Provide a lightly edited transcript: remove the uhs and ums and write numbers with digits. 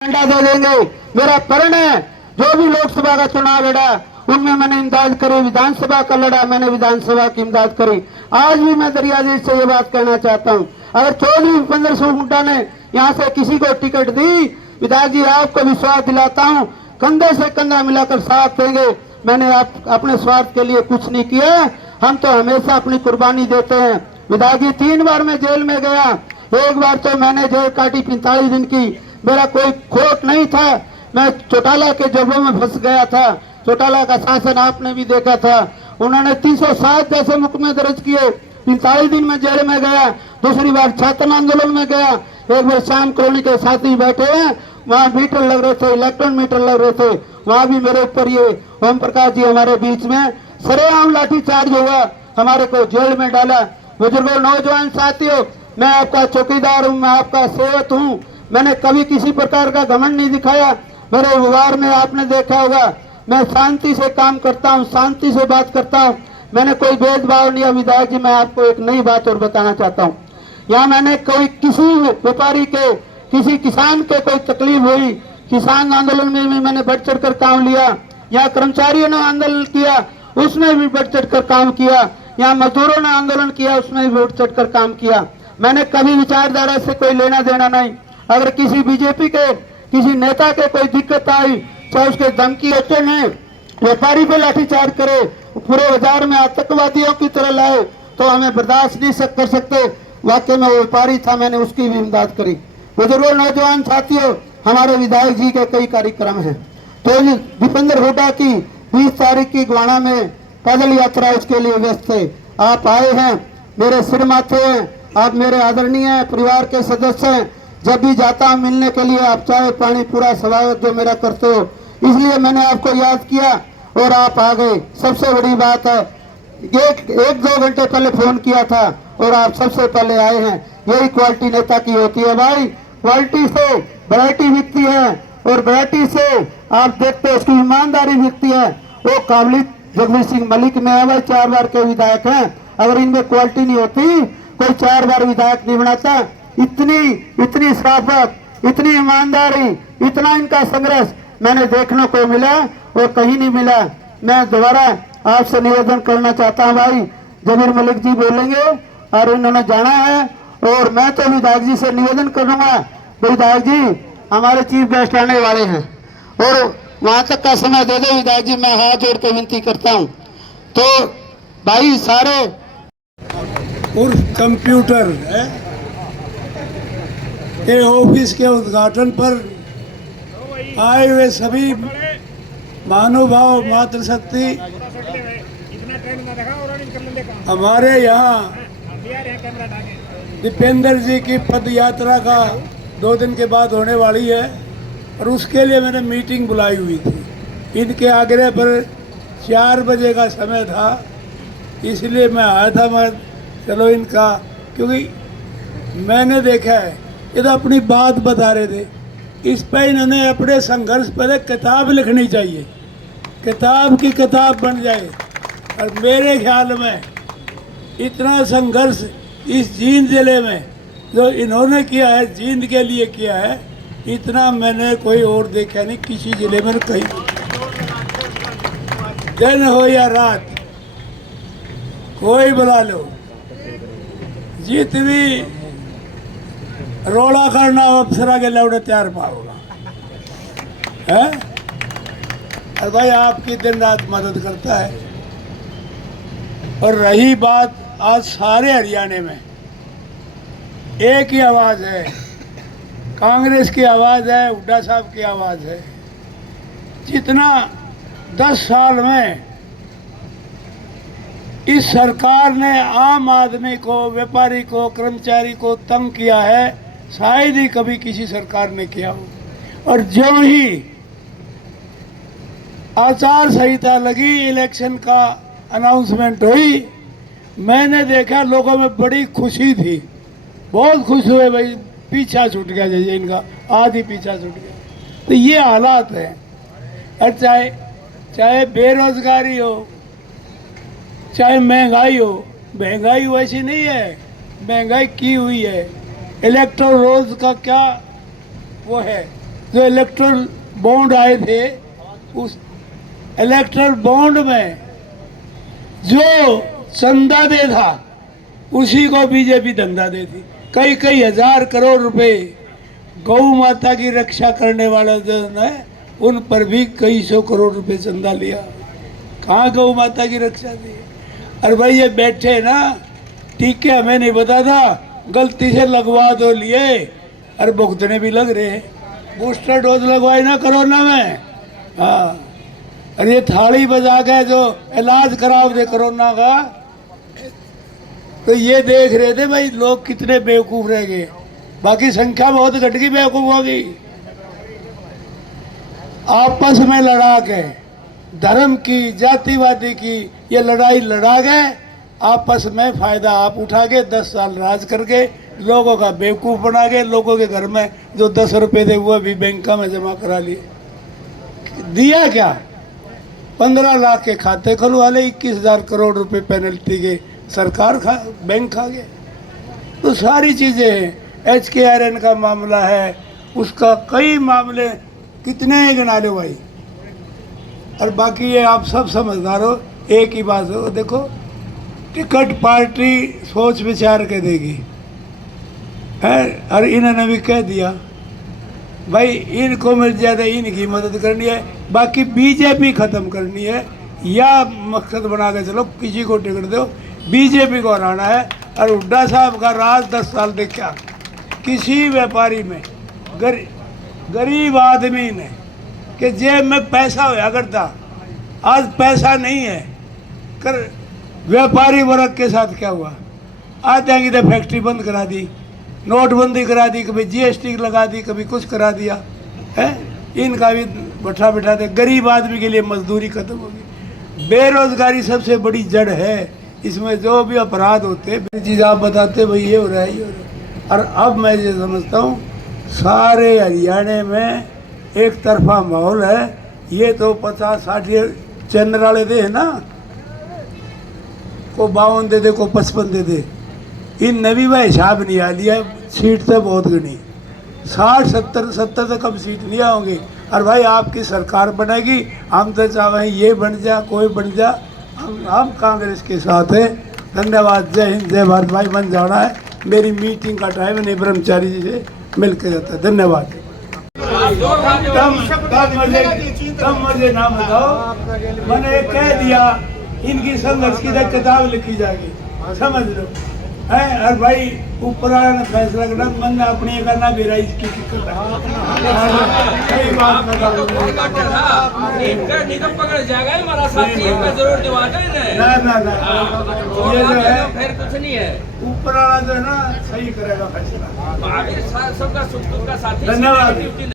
डंडा दे देंगे। मेरा प्रण है जो भी लोकसभा का चुनाव लड़ा उनमें मैंने इमदाद करी, विधानसभा का लड़ा मैंने विधानसभा की इमदाद करी। आज भी मैं दरियादीद से ये बात कहना चाहता हूँ, अगर चौधरी भूपेंद्र सिंह हुड्डा ने यहाँ से किसी को टिकट दी, विधायक जी आपको विश्वास दिलाता हूँ कंधे से कंधा मिलाकर साथ देंगे। मैंने अपने स्वार्थ के लिए कुछ नहीं किया, हम तो हमेशा अपनी कुर्बानी देते हैं। विधायक जी 3 बार मैं जेल में गया, एक बार तो मैंने जेल काटी 45 दिन की, मेरा कोई खोट नहीं था, मैं चौटाला के जबों में फंस गया था। चौटाला का शासन आपने भी देखा था, उन्होंने 307 जैसे मुकदमे दर्ज किए, 45 दिन में जेल में गया। दूसरी बार छात्र आंदोलन में गया, एक बार शाम कॉलोनी के साथी बैठे हैं, वहाँ मीटर लग रहे थे, इलेक्ट्रॉन मीटर लग रहे थे, वहाँ भी मेरे ऊपर ये ओम प्रकाश जी हमारे बीच में सरेआम लाठी चार्ज हुआ, हमारे को जेल में डाला। बुजुर्गों, नौजवान साथियों, मैं आपका चौकीदार हूँ, मैं आपका सेवक हूँ, मैंने कभी किसी प्रकार का घमंड नहीं दिखाया। मेरे व्यवहार में आपने देखा होगा मैं शांति से काम करता हूँ, शांति से बात करता हूँ, मैंने कोई भेदभाव नहीं। विधायक जी मैं आपको एक नई बात और बताना चाहता हूँ, यहाँ मैंने कोई किसी व्यापारी के, किसी किसान के कोई तकलीफ हुई, किसान आंदोलन में भी मैंने बढ़ चढ़ कर काम लिया, यहाँ कर्मचारियों ने आंदोलन किया उसमें भी बढ़ चढ़ कर काम किया, यहाँ मजदूरों ने आंदोलन किया उसमें भी बढ़ चढ़ कर काम किया। मैंने कभी विचारधारा से कोई लेना देना नहीं। अगर किसी बीजेपी के किसी नेता के कोई दिक्कत आई, चाहे उसके धमकी होते में व्यापारी पे लाठीचार्ज करे, पूरे बाजार में आतंकवादियों की तरह लाए, तो हमें बर्दाश्त नहीं कर सकते। वाकई में वो व्यापारी था, मैंने उसकी भी इमदाद करी। बुजुर्गों, नौजवान साथियों, हमारे विधायक जी के कई कार्यक्रम हैं, तो भूपेंद्र हुड्डा की 20 तारीख की गोवाना में पैदल यात्रा उसके लिए व्यस्त थे। आप आए हैं, मेरे सिर माथे हैं, आप मेरे आदरणीय परिवार के सदस्य हैं, जब भी जाता हूँ मिलने के लिए आप चाय पानी पूरा स्वागत जो मेरा करते हो, इसलिए मैंने आपको याद किया और आप आ गए। सबसे बड़ी बात है, एक 2 घंटे पहले फोन किया था और आप सबसे पहले आए हैं, यही क्वालिटी नेता की होती है भाई। क्वालिटी से वैरायटी बिकती है और वैरायटी से आप देखते हो उसकी ईमानदारी बिकती है। वो काबिल जगमीत सिंह मलिक में है भाई, 4 बार के विधायक हैं, अगर इनमें क्वालिटी नहीं होती कोई 4 बार विधायक नहीं बनाता। इतनी शराफत, इतनी ईमानदारी, इतना इनका संघर्ष मैंने देखने को मिला और कहीं नहीं मिला। मैं दोबारा आपसे निवेदन करना चाहता हूं भाई, जमीर मलिक जी बोलेंगे और इन्होंने जाना है, और मैं तो विधायक जी से निवेदन करूंगा, विधायक जी हमारे चीफ गेस्ट आने वाले हैं और वहां तक का समय दे दो विधायक जी, मैं हाथ जोड़ के विनती करता हूं। तो भाई सारे कंप्यूटर के ऑफिस के उद्घाटन पर आए हुए सभी महानुभाव, मातृशक्ति, हमारे यहाँ दीपेंद्र जी की पद यात्रा का 2 दिन के बाद होने वाली है और उसके लिए मैंने मीटिंग बुलाई हुई थी। इनके आग्रह पर 4 बजे का समय था, इसलिए मैं आया था। मैं चलो इनका, क्योंकि मैंने देखा है ये तो अपनी बात बता रहे थे, इस पर इन्होंने अपने संघर्ष पर एक किताब लिखनी चाहिए, किताब की किताब बन जाए। और मेरे ख्याल में इतना संघर्ष इस जींद जिले में जो इन्होंने किया है, जींद के लिए किया है, इतना मैंने कोई और देखा नहीं किसी जिले में कहीं। दिन हो या रात कोई बुला लो, जितनी रोड़ा करना अप्सरा के लौड़े तैयार पाओगा है। और भाई आपकी दिन रात मदद करता है। और रही बात, आज सारे हरियाणा में एक ही आवाज़ है, कांग्रेस की आवाज़ है, हुड्डा साहब की आवाज़ है। जितना 10 साल में इस सरकार ने आम आदमी को, व्यापारी को, कर्मचारी को तंग किया है, शायद ही कभी किसी सरकार ने किया हो। और जो ही आचार संहिता लगी, इलेक्शन का अनाउंसमेंट हुई, मैंने देखा लोगों में बड़ी खुशी थी, बहुत खुश हुए भाई, पीछा छूट गया जैसे इनका, आधी पीछा छूट गया। तो ये हालात है। और चाहे बेरोजगारी हो, चाहे महंगाई हो, महंगाई वैसी नहीं है, महंगाई की हुई है। इलेक्टोरल रोल्स का क्या वो है, जो इलेक्ट्रल बॉन्ड आए थे, उस इलेक्ट्रल बॉन्ड में जो चंदा दे था उसी को बीजेपी धंधा देती। कई कई हजार करोड़ रुपए गौ माता की रक्षा करने वाला जो है उन पर भी कई सौ करोड़ रुपए चंदा लिया। कहाँ गौ माता की रक्षा दी? अरे भाई ये बैठे ना, टीके हमें नहीं पता था, गलती से लगवा तो लिए, अरे भुगतने भी लग रहे हैं। बूस्टर डोज लगवाई ना कोरोना में, हाँ। अरे ये थाली बजा के जो इलाज कराओ दे कोरोना का, तो ये देख रहे थे भाई लोग कितने बेवकूफ रह गए। बाकी संख्या बहुत घट गई बेवकूफ होगी। आपस में लड़ा के धर्म की, जातिवादी की ये लड़ाई लड़ा गए, आपस में फायदा आप उठा के 10 साल राज करके लोगों का बेवकूफ बना के, लोगों के घर में जो 10 रुपए थे वो भी बैंक में जमा करा लिए। दिया क्या? 15 लाख के खाते खुलवा ले, 21,000 करोड़ रुपए पेनल्टी के सरकार बैंक खा गए। तो सारी चीजें हैं। HKRN का मामला है, उसका कई मामले कितने ही गिना लो भाई। और बाकी ये आप सब समझदार हो, एक ही बात हो, देखो टिकट पार्टी सोच विचार के देगी है। और इन्होंने भी कह दिया भाई इनको मिल जाए इनकी मदद करनी है, बाकी बीजेपी खत्म करनी है, या मकसद बना के चलो किसी को टिकट दो, बीजेपी को हराना है। और हुड्डा साहब का राज 10 साल देखा, किसी व्यापारी में गरीब आदमी ने कि जेब में पैसा होया करता, आज पैसा नहीं है। कर व्यापारी वर्ग के साथ क्या हुआ? आते हैं कि फैक्ट्री बंद करा दी, नोटबंदी करा दी, कभी GST लगा दी, कभी कुछ करा दिया है। इनका भी बैठा बैठा दे, गरीब आदमी के लिए मजदूरी खत्म होगी। बेरोजगारी सबसे बड़ी जड़ है, इसमें जो भी अपराध होते हैं चीज़ आप बताते भाई ये हो रहा है, ये हो रहा है। और अब मैं ये समझता हूँ सारे हरियाणा में एक तरफा माहौल है। ये तो 50-60 चैनल वाले दे ना, को 52 दे दे, को 55 दे दे, इन नवी में हिसाब नहीं आ लिया। सीट तो बहुत गनी, 60-70 तो कम सीट नहीं आओगे। और भाई आपकी सरकार बनेगी, हम तो चाहे ये बन जा, कोई बन जा, हम कांग्रेस के साथ हैं। धन्यवाद। जय हिंद, जय भारत। भाई बन जाना है, मेरी मीटिंग का टाइम है, नहीं ब्रह्मचारी जी से मिल के जाता है। धन्यवाद। तब मुझे नाम बताओ, मैंने कह दिया इनकी संघर्ष की किताब लिखी जाएगी, समझ लो है। और भाई ऊपर वाला ने फैसला करना, मन अपनी करना मेरा इसकी दिक्कत है। सही बात पकड़ जाएगा हमारा साथी, जरूर ना ये जो है फिर कुछ नहीं है, ऊपर वाला जो है ना सही करेगा फैसला। सबका सुख दुख का साथी। धन्यवाद।